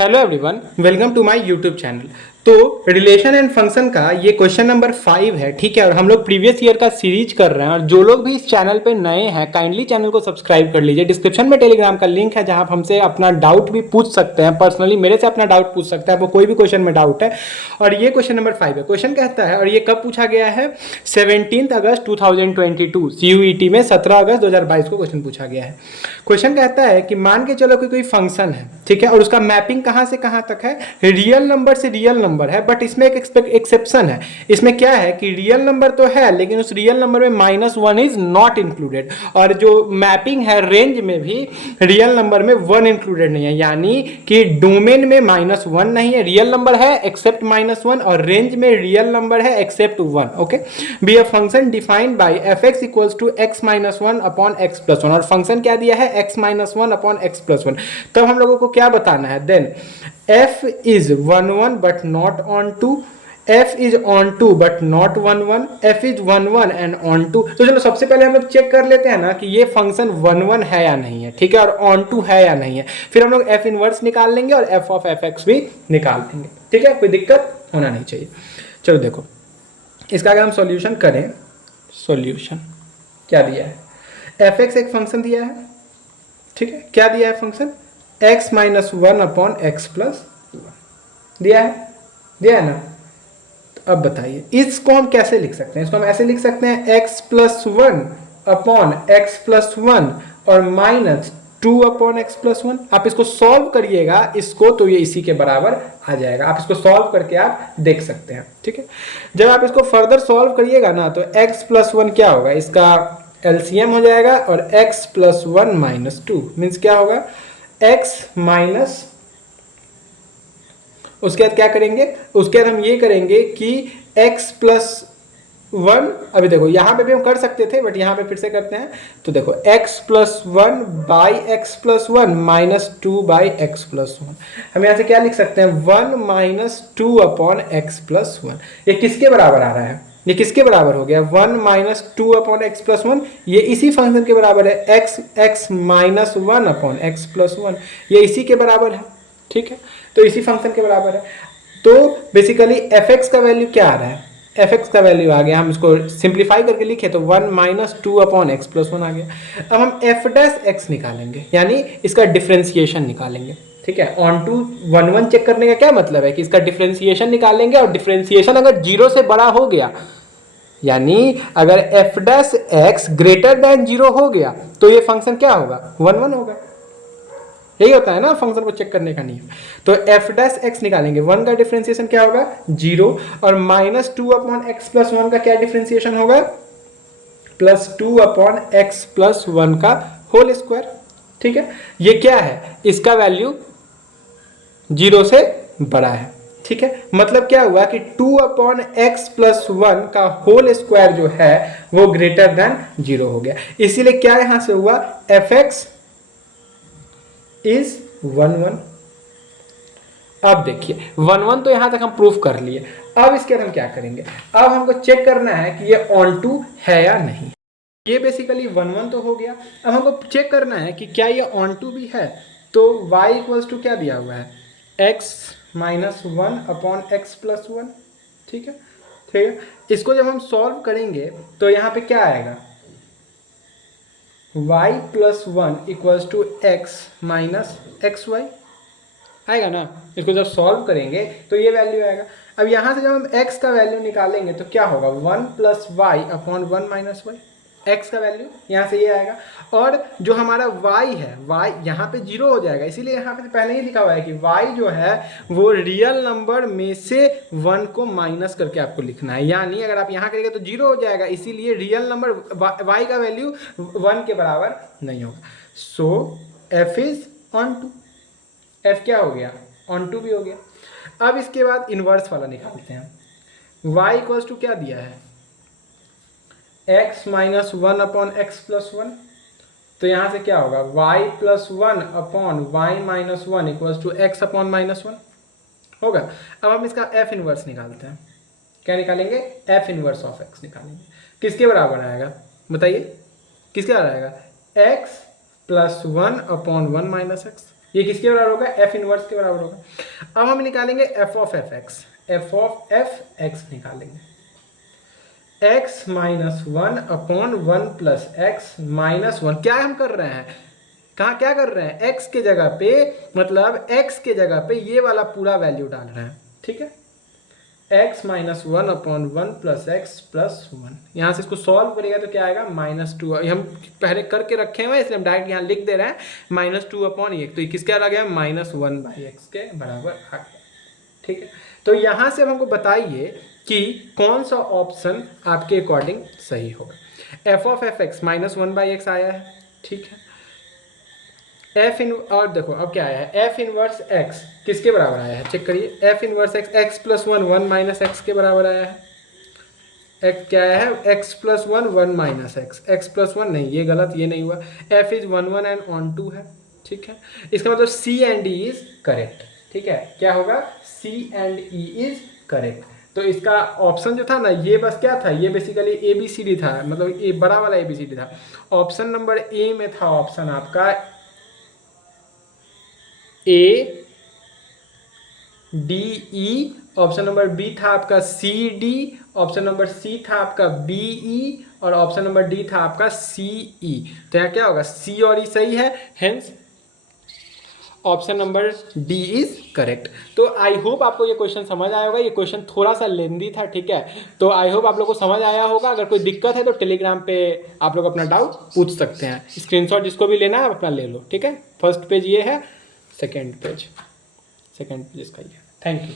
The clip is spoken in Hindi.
Hello everyone, welcome to my YouTube channel. तो रिलेशन एंड फंक्शन का ये क्वेश्चन नंबर 5 है, ठीक है। और हम लोग प्रीवियस ईयर का सीरीज कर रहे हैं। और जो लोग भी इस चैनल पे नए हैं, काइंडली चैनल को सब्सक्राइब कर लीजिए। डिस्क्रिप्शन में टेलीग्राम का लिंक है, जहां आप हमसे अपना डाउट भी पूछ सकते हैं। पर्सनली मेरे से अपना डाउट पूछ सकते हैं, आपको कोई भी क्वेश्चन में डाउट है। और ये क्वेश्चन नंबर 5 है। क्वेश्चन कहता है, और ये कब पूछा गया है, 17 अगस्त 2022 CUET में 17 अगस्त 2022 को क्वेश्चन पूछा गया है। क्वेश्चन कहता है कि मान के चलो कि कोई फंक्शन है, ठीक है, और उसका मैपिंग कहां से कहां तक है, रियल नंबर से रियल नंबर है। बट इसमें एक एक्सेप्शन है। इसमें क्या है कि रियल नंबर तो है, लेकिन उस रियल नंबर में -1 इज नॉट इंक्लूडेड। और जो मैपिंग है रेंज में भी रियल नंबर में 1 इंक्लूडेड नहीं है, यानी कि डोमेन में -1 नहीं है, रियल नंबर है एक्सेप्ट -1, और रेंज में रियल नंबर है except 1। Okay, be a function defined by fx equals to x - 1 upon x + 1। और फंक्शन क्या दिया है, x - 1 अपॉन x + 1। तब हम लोगों को क्या बताना है, then f is 1 1 but not on 2, f is on 2 but not 1 1, f is 1 1 and on 2। तो चलो सबसे पहले हम लोग चेक कर लेते हैं ना कि ये फंक्शन 1 1 है या नहीं है, ठीक है, और on 2 है या नहीं है। फिर हम लोग f इनवर्स निकाल लेंगे और f of fx भी निकाल लेंगे, ठीक है, कोई दिक्कत होना नहीं चाहिए। चलो देखो, इसका अगर हम सॉल्यूशन करें, सॉल्यूशन क्या दिया है, fx एक फंक्शन दिया है, ठीक है। क्या दिया है फंक्शन, x - 1 अपॉन x + 1 दिया है ना। तो अब बताइए इसको हम कैसे लिख सकते हैं। इसको हम ऐसे लिख सकते हैं x + 1 अपॉन x + 1 और -2 अपॉन x + 1। आप इसको सॉल्व करिएगा इसको, तो ये इसी के बराबर आ जाएगा। आप इसको सॉल्व करके आप देख सकते हैं, ठीक है। जब आप इसको फर्दर सॉल्व करिएगा ना, तो x + 1 क्या होगा, इसका एलसीएम हो जाएगा, और x + 1 - 2 मीन्स क्या होगा, x माइनस, उसके बाद क्या करेंगे, उसके बाद हम ये करेंगे कि x + 1, अभी देखो यहाँ पे भी हम कर सकते थे, बट यहाँ पे फिर से करते हैं। तो देखो x + 1 by x + 1 - 2 by x + 1। हम यहाँ से क्या लिख सकते हैं, 1 - 2 अपॉन x + 1। ये किसके बराबर आ रहा है, ये किसके बराबर हो गया, 1 - 2 अपॉन x + 1। ये इसी फंक्शन के बराबर है, x - 1 अपॉन x + 1। ये इसी के बराबर है, ठीक है। तो इसी फंक्शन के बराबर है। तो बेसिकली fx का वैल्यू क्या आ रहा है, fx का वैल्यू आ गया, हम इसको सिंप्लीफाई करके लिखे तो 1 - 2 अपॉन x + 1 आ गया। अब हम f' निकालेंगे, यानी इसका डिफ्रेंसिएशन निकालेंगे, ठीक है। ऑन टू 1 1 चेक करने का क्या मतलब है कि इसका डिफ्रेंसिएशन निकालेंगे, और डिफ्रेंसिएशन अगर 0 से बड़ा हो गया, यानी अगर f' ग्रेटर देन 0 हो गया, तो ये फंक्शन क्या होगा, 1 1 होगा। यही होता है ना फंक्शन को चेक करने का नियम। तो f' निकालेंगे, 1 का डिफरेंशिएशन क्या होगा, 0, और -2 अपॉन x + 1 का क्या डिफरेंशिएशन होगा, +2 अपॉन x + 1 का होल स्क्वायर, ठीक है। ये क्या है, इसका वैल्यू 0 से बड़ा है, ठीक है। मतलब क्या हुआ कि 2 अपॉन x + 1 का होल स्क्वायर जो है वो ग्रेटर देन 0 हो गया। इसीलिए क्या यहां से हुआ, fx इज 1 1। अब देखिए 1 1 तो यहां तक हम प्रूफ कर लिए। अब इसके बाद हम क्या करेंगे, अब हमको चेक करना है कि ये ऑन टू है या नहीं। ये बेसिकली 1 1 तो हो गया। अब हमको चेक करना है कि क्या ये ऑन टू भी है। तो y = क्या दिया हुआ है, x - 1 अपॉन x + 1, ठीक है, ठीक है। इसको जब हम सॉल्व करेंगे तो यहाँ पे क्या आएगा, y + 1 = x - xy आएगा ना। इसको जब सॉल्व करेंगे तो ये वैल्यू आएगा। अब यहाँ से जब हम x का वैल्यू निकालेंगे तो क्या होगा, 1 + y अपॉन 1 - y, x का वैल्यू यहाँ से ये आएगा। और जो हमारा y है, y यहाँ पे 0 हो जाएगा, इसीलिए यहाँ पे पहले ही लिखा हुआ है कि y जो है वो रियल नंबर में से 1 को माइनस करके आपको लिखना है। यानी अगर आप यहाँ करेंगे तो 0 हो जाएगा, इसीलिए रियल नंबर y का वैल्यू 1 के बराबर नहीं होगा। So f is onto, f क्या हो गया, ऑन टू भी हो गया। अब इसके बाद इनवर्स वाला निकालते हैं। y = क्या दिया है, x - 1 अपॉन x + 1। तो यहाँ से क्या होगा, y + 1 upon y - 1 = x upon -1 होगा। अब हम इसका f इनवर्स निकालते हैं। क्या निकालेंगे, f इनवर्स ऑफ x निकालेंगे। किसके बराबर आएगा बताइए, किसके बराबर आएगा, x + 1 अपॉन 1 - x। ये किसके बराबर होगा, एफ इनवर्स के बराबर होगा। अब हम निकालेंगे f of f x, f of f x निकालेंगे, x minus one upon one plus x minus one. क्या हम कर रहे हैं, कहाँ क्या कर रहे हैं, एक्स के जगह पे, मतलब एक्स के जगह पे ये वाला पूरा वैल्यू डाल रहे हैं, ठीक है। X minus one upon one plus x plus one, यहाँ से इसको सॉल्व करेगा तो क्या आएगा, -2। हम पहले करके रखे हुए इसलिए हम डायरेक्ट यहाँ लिख दे रहे हैं, -2 अपॉन एक, तो ये किसके आ गया, -1/x के बराबर आ गया, ठीक है। तो यहाँ से अब हमको बताइए कि कौन सा ऑप्शन आपके अकॉर्डिंग सही होगा। F of f x -1/x आया है, ठीक है। एफ इन, और देखो अब क्या आया है, एफ इनवर्स एक्स किसके बराबर आया है, चेक करिए, F inverse x, x plus one, one minus x के बराबर आया है। एक्स क्या आया है, x plus one, one minus x, x plus one नहीं, ये गलत, ये नहीं हुआ। एफ इज 1 1 एंड ऑन 2 है, ठीक है। इसका मतलब सी एंड डी इज करेक्ट, ठीक है। क्या होगा, सी एंड ई इज करेक्ट। तो इसका ऑप्शन जो था ना, ये बस क्या था, ये basically A B C D था, मतलब ये बड़ा वाला ए बी सी डी था। ऑप्शन नंबर ए में था ऑप्शन आपका A D E, option number B था आपका C D, option number C था आपका बी ई, और ऑप्शन नंबर डी था आपका सी ई। तो यहाँ क्या होगा, सी और ई सही है, hence option number D is correct. तो आई होप आपको ये क्वेश्चन समझ आया होगा। ये क्वेश्चन थोड़ा सा लेंदी था, ठीक है। तो आई होप आप लोग को समझ आया होगा। अगर कोई दिक्कत है तो टेलीग्राम पे आप लोग अपना डाउट पूछ सकते हैं। स्क्रीनशॉट जिसको भी लेना है अपना ले लो, ठीक है। फर्स्ट पेज ये है, सेकेंड पेज इसका ये। Thank you.